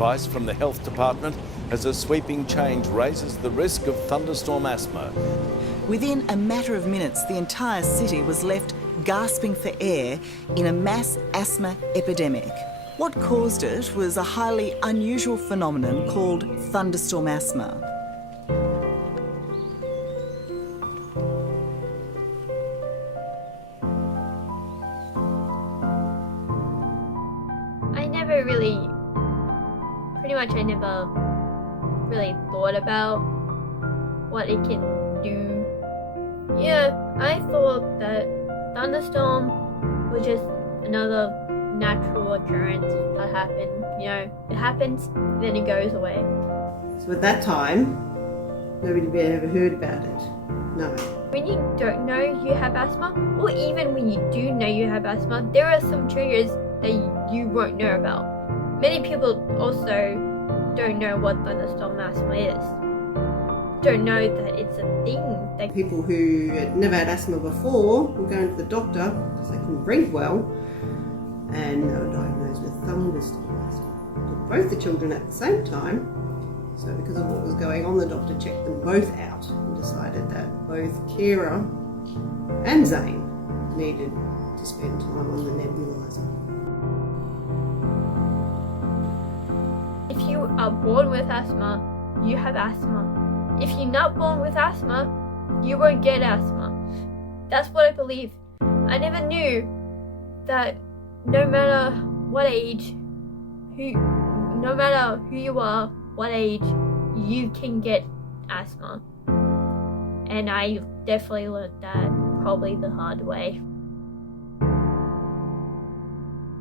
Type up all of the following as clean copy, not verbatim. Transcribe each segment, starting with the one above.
advice from the health department as a sweeping change raises the risk of thunderstorm asthma. Within a matter of minutes, the entire city was left gasping for air in a mass asthma epidemic. What caused it was a highly unusual phenomenon called thunderstorm asthma. I never really thought about what it can do. Yeah, I thought that thunderstorm was just another natural occurrence that happened. You know, it happens, then it goes away. So at that time, nobody had ever heard about it. No. When you don't know you have asthma, or even when you do know you have asthma, there are some triggers that you won't know about. Many people also don't know what thunderstorm asthma is. Don't know that it's a thing. People who had never had asthma before were going to the doctor because they couldn't breathe well, and they were diagnosed with thunderstorm asthma. Took both the children at the same time, so because of what was going on, the doctor checked them both out and decided that both Keira and Zane needed to spend time on the nebulizer. If you are born with asthma, you have asthma. If you're not born with asthma, you won't get asthma. That's what I believe. I never knew that no matter what age, no matter who you are, what age, you can get asthma. And I definitely learned that probably the hard way.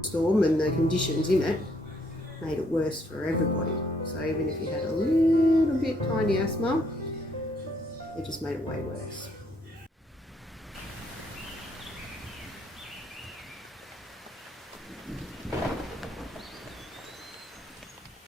Storm and the conditions in it made it worse for everybody. So even if you had a little bit tiny asthma, it just made it way worse.